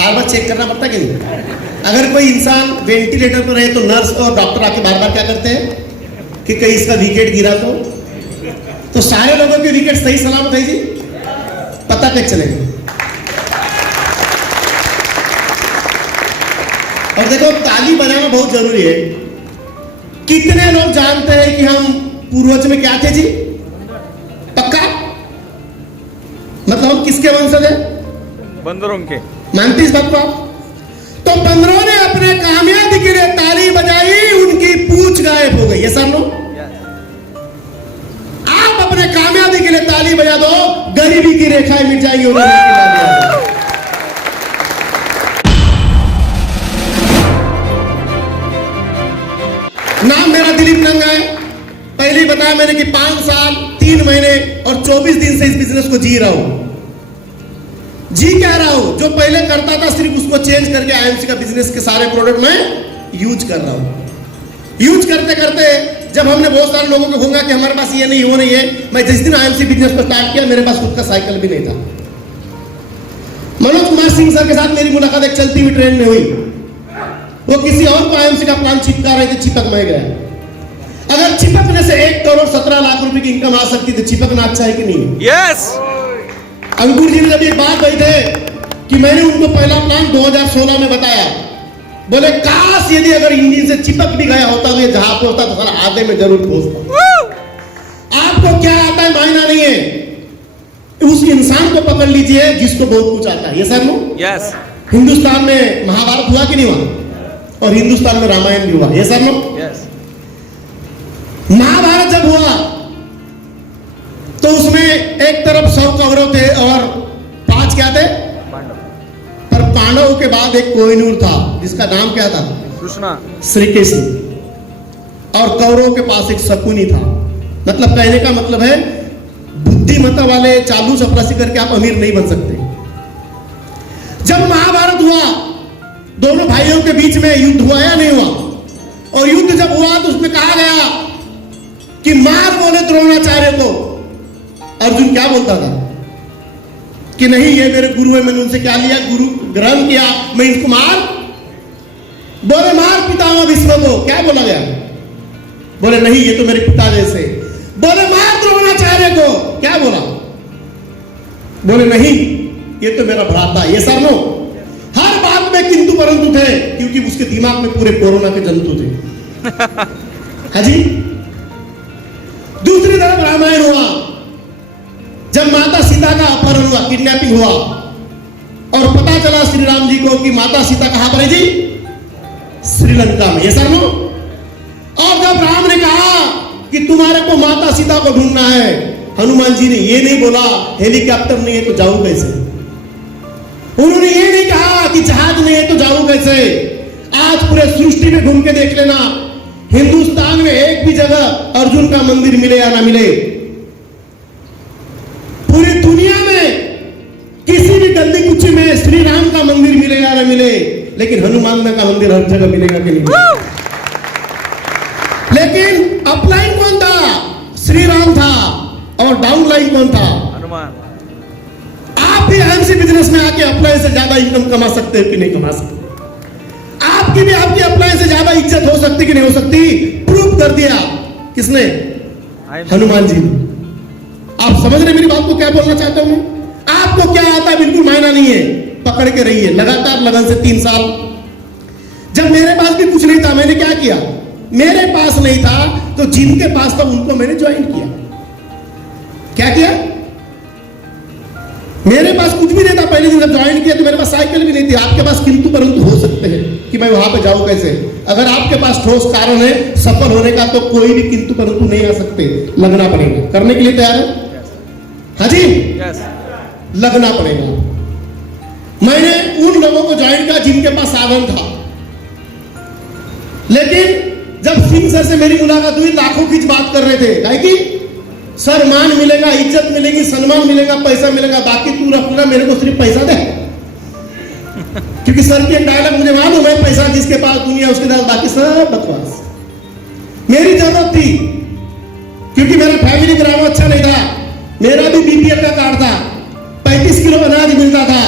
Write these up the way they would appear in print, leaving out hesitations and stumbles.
बार बार check करना पड़ता कि नहीं? अगर कोई इंसान वेंटिलेटर पर रहे तो नर्स और डॉक्टर आके बार बार क्या करते हैं कि कहीं इसका विकेट गिरा तो सारे लोगों के विकेट सही सलामत है जी, पता कैसे चलेगा? और देखो ताली बजाना बहुत जरूरी है। कितने लोग जानते हैं कि हम पूर्वज में क्या थे जी? पक्का मतलब हम किसके वंशज हैं? बंदरों के। मानते इस बात को आप? तो बंदरों ने अपने कामयाबी के लिए ताली बजाई, उनकी पूंछ गायब हो गई। ये सब लोग आप अपने कामयाबी के लिए ताली बजा दो, गरीबी की रेखाएं मिट जाएंगी। नाम मेरा दिलीप नंगा है। पहले ही बताया मैंने कि 5 साल 3 महीने और 24 दिन से इस बिजनेस को जी रहा हूं। जी क्या रहा हूं, जो पहले करता था सिर्फ उसको चेंज करके आईएमसी का बिजनेस के सारे प्रोडक्ट में यूज कर रहा हूं। यूज करते करते जब हमने बहुत सारे लोगों को घूंगा कि हमारे पास ये नहीं वो नहीं है, मैं जिस दिन आईएमसी बिजनेस को स्टार्ट किया मेरे पास खुद का साइकिल भी नहीं था। मनोज कुमार सिंह सर के साथ मेरी मुलाकात एक चलती हुई ट्रेन में हुई। वो किसी और को आईएमसी का प्लान चिपका रहे थे, चिपक मैं गया। अगर चिपकने से 1 करोड़ 17 लाख रुपए की इनकम आ सकती तो चिपकना अच्छा है कि नहीं? यस। अंकुर जी ने जब ये बात कही थे कि मैंने उनको पहला प्लान 2016 में बताया, बोले काश यदि अगर इंजन से चिपक भी गया होता तो ये जहां पे होता तो साला आधे में जरूर पहुंचता। आपको क्या आता है मायना नहीं है, उस इंसान को पकड़ लीजिए जिसको बहुत कुछ आता है। ये सब लोग यस। हिंदुस्तान में महाभारत हुआ कि नहीं हुआ, और हिंदुस्तान में रामायण भी हुआ। ये सब लोग यस। महाभारत जब हुआ तो उसमें एक तरफ 100 कौरव थे और 5 क्या थे? पर पांडवों के बाद एक कोहिनूर था जिसका नाम क्या था? कृष्णा। श्री कृष्ण। और कौरवों के पास एक शकुनी था। मतलब कहने का मतलब है बुद्धिमत्ता वाले चालू चपरासी करके आप अमीर नहीं बन सकते। जब महाभारत हुआ दोनों भाइयों के बीच में युद्ध हुआ या नहीं हुआ? और युद्ध जब हुआ तो उसमें कहा गया कि मार बोले द्रोणाचार्य को। अर्जुन क्या बोलता था कि नहीं ये मेरे गुरु है, मैंने उनसे क्या लिया? गुरु ग्रहण किया, मैं इनको मार। बोले मार पितामह भीष्म को। क्या बोला गया? बोले नहीं ये तो मेरे पिता जैसे। बोले मार द्रोणाचार्य को। क्या बोला? बोले नहीं ये तो मेरा भ्राता। ये सर नो हर बात में किंतु परंतु थे, क्योंकि उसके दिमाग में पूरे कोरोना के जंतु थे। हाँ जी। दूसरी तरफ रामायण हुआ, जब माता सीता का अपहरण हुआ, किडनैपिंग हुआ, और पता चला श्री राम जी को कि माता सीता कहां पर है जी? श्रीलंका में। ये सर नो। और जब राम ने कहा कि तुम्हारे को माता सीता को ढूंढना है, हनुमान जी ने ये नहीं बोला हेलीकॉप्टर नहीं है तो जाऊं कैसे। उन्होंने ये नहीं कहा कि जहाज नहीं है तो जाऊं कैसे। आज पूरे सृष्टि में घूम के देख लेना, हिंदुस्तान में एक भी जगह अर्जुन का मंदिर मिले या ना मिले, पूरी दुनिया में किसी भी गली कुची में श्री राम का मंदिर मिले या ना मिले, लेकिन हनुमान का मंदिर हर जगह मिलेगा कि नहीं? लेकिन अपलाइन कौन था? श्री राम था। और डाउनलाइन कौन था? हनुमान। आप भी आईएमसी बिजनेस में आके अपलाइन से ज्यादा इनकम कमा सकते हो कि नहीं कमा सकते? आपकी भी आपकी अपलाइन से ज्यादा इज्जत हो सकती कि नहीं हो सकती? प्रूव कर दिया किसने? हनुमान जी ने। आप समझ रहे मेरी बात को? क्या बोलना चाहता हूं मैं? आपको क्या आता है बिल्कुल मायना नहीं है, पकड़ के रहिए लगातार लगन से 3 साल। जब मेरे पास भी कुछ नहीं था, मैंने क्या किया? मेरे पास नहीं था तो जिनके पास था उनको मैंने ज्वाइन किया। क्या किया? मेरे पास कुछ भी नहीं था पहले दिन जब ज्वाइन किया तो मेरे पास साइकिल भी नहीं थी। आपके पास किंतु परंतु हो सकते हैं कि मैं वहां पे जाऊं कैसे। अगर आपके पास ठोस कारण है सफल होने का तो कोई भी किंतु परंतु नहीं आ सकते। लगना पड़ेगा। करने के लिए तैयार है? हाँ जी। लगना पड़ेगा। मैंने उन लोगों को ज्वाइन किया जिनके पास साधन था, लेकिन जब सिंह सर से मेरी मुलाकात हुई लाखों की बात कर रहे थे कि सर मान मिलेगा, इज्जत मिलेगी, सम्मान मिलेगा, पैसा मिलेगा, बाकी तू रखना, मेरे को सिर्फ पैसा दे। क्योंकि सर की एक डायलॉग मुझे मालूम है, पैसा जिसके पास दुनिया उसके पास बाकी सब बकवास। मेरी जरूरत थी क्योंकि मेरा फैमिली ग्राम अच्छा नहीं था। मेरा भी बीपीएल का कार्ड था, 35 किलो अनाज मिलता था,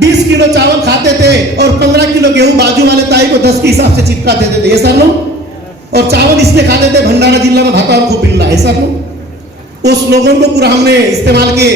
20 किलो चावल खाते थे और 15 किलो गेहूं बाजू वाले ताई को 10 के हिसाब से चिपका देते थे, ऐसा लोग। और चावल इसलिए खाते थे भंडारा जिला में भाता खूब मिल रहा है, ऐसा लोग। उस लोगों को पूरा हमने इस्तेमाल किए।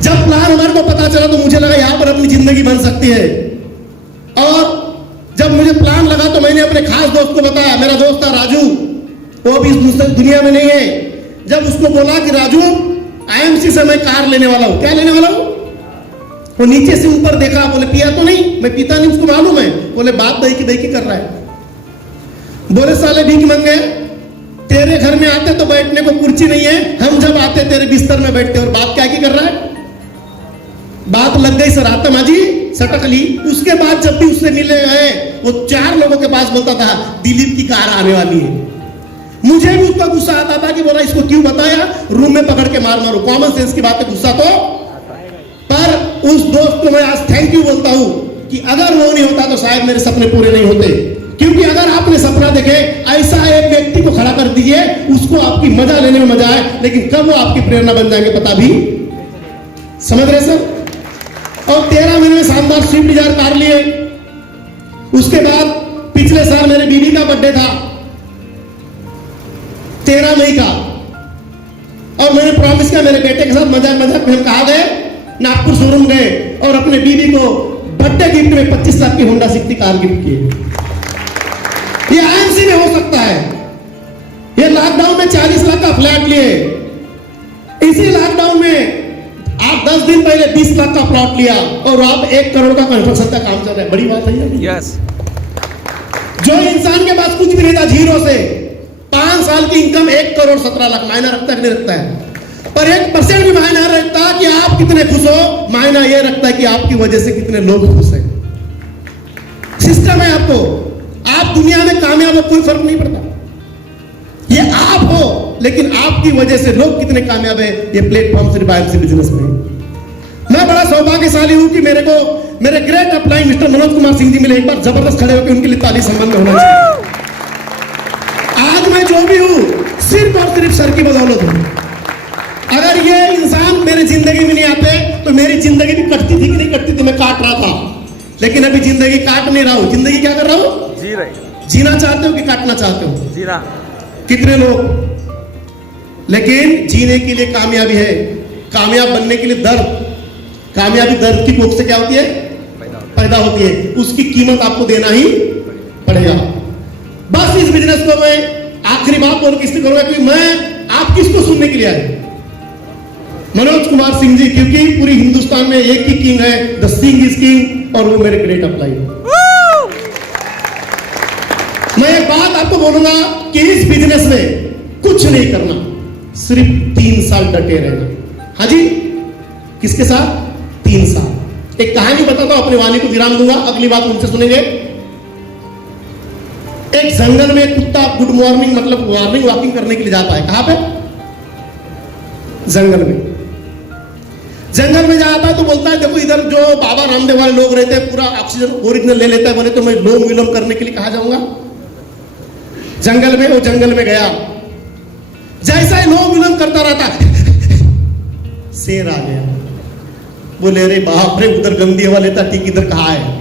जब प्लान हमारे को पता चला तो मुझे लगा यहां पर अपनी जिंदगी बन सकती है। और जब मुझे प्लान लगा तो मैंने अपने खास दोस्त को बताया। मेरा दोस्त था राजू, वो भी इस दुनिया में नहीं है। जब उसको बोला कि राजू आईएमसी से मैं कार लेने वाला हूं। क्या लेने वाला हूं? वो नीचे से ऊपर देखा, बोले पिया तो नहीं? मैं पीता नहीं, उसको मालूम है। बोले बाप दही की कर रहा है। बोले साले भीख मंगे, तेरे घर में आते तो बैठने को कुर्सी नहीं है, हम जब आते तेरे बिस्तर में बैठते। और बात क्या की कर रहा है? बात लग गई सर आता माजी सटक ली। उसके बाद जब भी उससे मिले गए वो 4 लोगों के पास बोलता था दिलीप की कार आने वाली है। मुझे भी उसका गुस्सा आता था कि बोला इसको क्यों बताया, रूम में पकड़ के मार मारो। कॉमन सेंस की बात है, गुस्सा तो। पर उस दोस्त को मैं आज थैंक यू बोलता हूं कि अगर वो नहीं होता तो शायद मेरे सपने पूरे नहीं होते। क्योंकि अगर आपने सपना देखे, ऐसा एक व्यक्ति को खड़ा कर दीजिए, उसको आपकी मजा लेने में मजा आए, लेकिन कब वो आपकी प्रेरणा बन जाएंगे पता भी। समझ रहे सर? और 13 महीने में शानदार स्विफ्ट डिजायर कार लिए। उसके बाद पिछले साल मेरे बीवी का बर्थडे था 13 मई का, और मैंने प्रॉमिस किया मेरे बेटे के साथ मजाक में हम कहा गए नागपुर शोरूम गए और अपने बीवी को बर्थडे गिफ्ट में 25 लाख की होंडा सिटी कार गिफ्ट की। ये आईएमसी में हो सकता है। ये लॉकडाउन में 40 लाख का फ्लैट लिए। इसी लॉकडाउन में आप 10 दिन पहले 20 लाख का प्लॉट लिया और आप 1 करोड़ का कंस्ट्रक्शन का काम चल रहा है। बड़ी बात है यस। जो इंसान के पास कुछ भी नहीं था, जीरो से 5 साल की इनकम 1 करोड़ 17 लाख, मायना रखता है कि नहीं रखता है? पर 1% भी मायना रखता कि आप कितने खुश हो, मायना यह रखता है कि आपकी वजह से कितने लोग खुश हैं। सिस्टम है आपको, आप दुनिया में कामयाब हो कोई फर्क नहीं पड़ता। ये आप हो, लेकिन आपकी वजह से लोग कितने कामयाब है ये प्लेटफॉर्म सिर्फ आईएमसी बिजनेस में। मैं बड़ा सौभाग्यशाली हूं कि मेरे great upline mister Manoj Kumar Singh ji मिले। एक बार जबरदस्त खड़े होकर उनके लिए ताली संबंध होना चाहिए। आज मैं जो भी हूं सिर्फ और सिर्फ सर की बदौलत हूं। अगर ये इंसान मेरी जिंदगी में नहीं आते तो मेरी जिंदगी भी कटती थी कि नहीं कटती थी? मैं काट रहा था, लेकिन अभी जिंदगी काट नहीं रहा हूं। जिंदगी क्या कर रहा हूं? जी रहे। जीना चाहते हो कि काटना चाहते हो? जीना। कितने लोग? लेकिन जीने के लिए कामयाबी है, कामयाब बनने के लिए दर्द। कामयाबी दर्द की कोख से क्या होती है? पैदा होती है। उसकी कीमत आपको देना ही पड़ेगा। बस इस बिजनेस को मैं आखिरी बात और किससे करूंगा, क्योंकि मैं आप किसको सुनने के लिए आए? मनोज कुमार सिंह जी, क्योंकि पूरी हिंदुस्तान में एक ही किंग है, द सिंह इज किंग, और वो मेरे ग्रेट अपलाइन। मैं एक बात आपको बोलूंगा कि इस बिजनेस में कुछ नहीं करना, सिर्फ 3 साल डटे रहना। हाँ जी, किसके साथ? 3 साल। एक कहानी बताता हूं, अपने वाणी को विराम दूंगा, अगली बात उनसे सुनेंगे। एक जंगल में कुत्ता गुड मॉर्निंग मतलब मॉर्निंग वॉकिंग करने के लिए जाता है। कहां पे? जंगल में। जंगल में जाता है तो बोलता है देखो इधर जो बाबा रामदेव वाले लोग रहते हैं पूरा ऑक्सीजन ओरिजिनल ले लेता है। बोले तो मैं लोम विलोम करने के लिए कहा जाऊंगा जंगल में। वो जंगल में गया, जैसा ही लोम विलोम करता रहता शेर आ गया। बोले अरे बाप रे, उधर गंदी हवा लेता, ठीक इधर कहा है।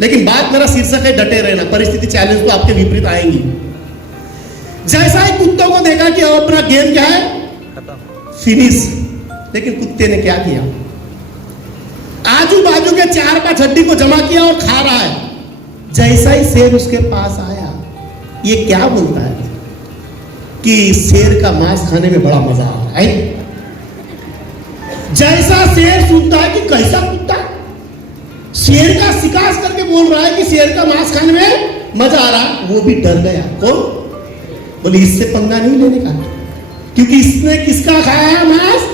लेकिन बात मेरा शीर्षक है डटे रहना। परिस्थिति चैलेंज तो आपके विपरीत आएंगी। जैसा ही कुत्तों को देखा कि अपना गेम क्या है, फिनिश। लेकिन कुत्ते ने क्या किया? आजू बाजू के 4-5 हड्डी को जमा किया और खा रहा है। जैसा ही शेर उसके पास आया, ये क्या बोलता है कि शेर का मांस खाने में बड़ा मजा आ रहा है। जैसा शेर सुनता है कि कैसा कुत्ता शेर का शिकार करके बोल रहा है कि शेर का मांस खाने में मजा आ रहा है, वो भी डर गया। कौन? बोले इससे पंगा नहीं लेने का, क्योंकि इसने किसका खाया है मांस?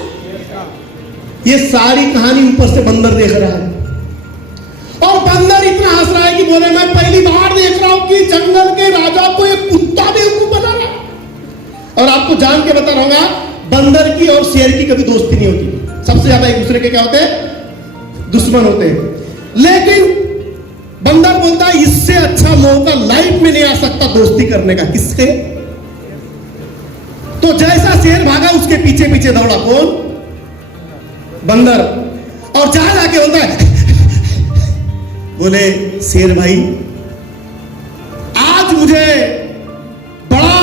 ये सारी कहानी ऊपर से बंदर देख रहा है, और बंदर इतना हंस रहा है कि बोले मैं पहली बार देख रहा हूं कि जंगल के राजा को एक कुत्ता बेवकूफ बना रहा है। और आपको जान के बता रहा हूं, बंदर की और शेर की कभी दोस्ती नहीं होती। सबसे ज्यादा एक दूसरे के क्या होते हैं? दुश्मन होते हैं। लेकिन बंदर बोलता है इससे अच्छा मौका लाइफ में नहीं आ सकता दोस्ती करने का। किससे? तो जैसा शेर भागा उसके पीछे पीछे दौड़ा। कौन? बंदर। और जहां जाके बोलता है बोले शेर भाई आज मुझे बड़ा,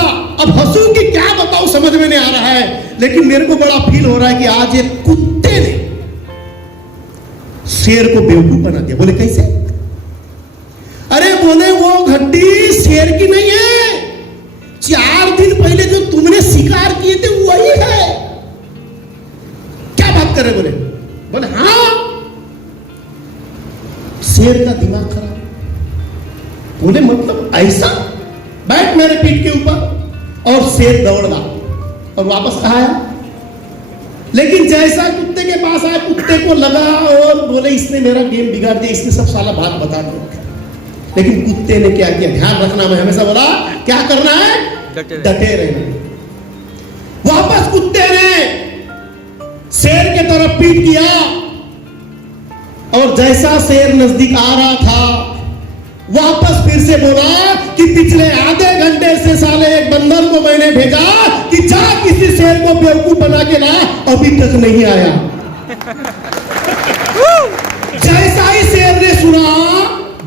अब हंसू कि क्या बताऊं समझ में नहीं आ रहा है, लेकिन मेरे को बड़ा फील हो रहा है कि आज एक कुत्ते ने शेर को बेवकूफ बना दिया। बोले कैसे? अरे बोले वो घट्टी शेर की नहीं है, 4 दिन पहले जो तुमने शिकार किए थे वही है। क्या बात कर रहे? बोले हाँ। शेर का दिमाग खराब। बोले मतलब ऐसा? बैठ मेरे पीठ के ऊपर। और शेर दौड़ा और वापस कहा आया। लेकिन जैसा कुत्ते के पास आया, कुत्ते को लगा और बोले इसने मेरा गेम बिगाड़ दिया, इसने सब साला बात बता दिया। लेकिन कुत्ते ने क्या किया? ध्यान रखना, मैं हमेशा बोला क्या करना है, डटे रहना। वापस कुत्ते ने शेर के तरफ पीठ किया और जैसा शेर नजदीक आ रहा था वापस फिर से बोला कि पिछले आधे घंटे से साले एक बंदर को मैंने भेजा कि जा किसी शेर को बेवकूफ बना के ला, अभी तक नहीं आया। जैसा ही शेर ने सुना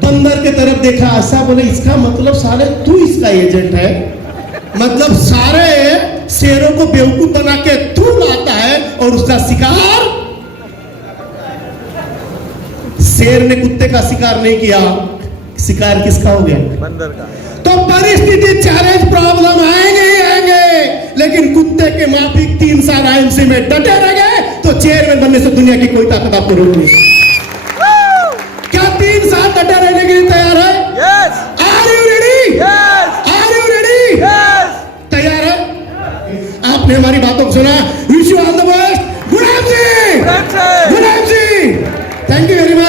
बंदर के तरफ देखा, ऐसा बोले इसका मतलब साले तू इसका एजेंट है, मतलब सारे शेरों को बेवकूफ बना के तू लाता है और उसका शिकार। शेर ने कुत्ते का शिकार नहीं किया, शिकार किसका हो गया? बंदर का। तो परिस्थिति, चैलेंज, प्रॉब्लम आएंगे ही आएंगे, लेकिन कुत्ते के माफिक 3 साल आईएमसी में डटे रह गए तो चेयरमैन बनने से दुनिया की कोई ताकत आपको रोक नहीं। क्या 3 साल डटे रहने के लिए तैयार है? Yes! Are you ready? Yes! Are you ready? Yes! तैयार है? आपने हमारी बातों को सुना। Wish you all the best. Good जी, Good गुड जी, थैंक यू वेरी मच।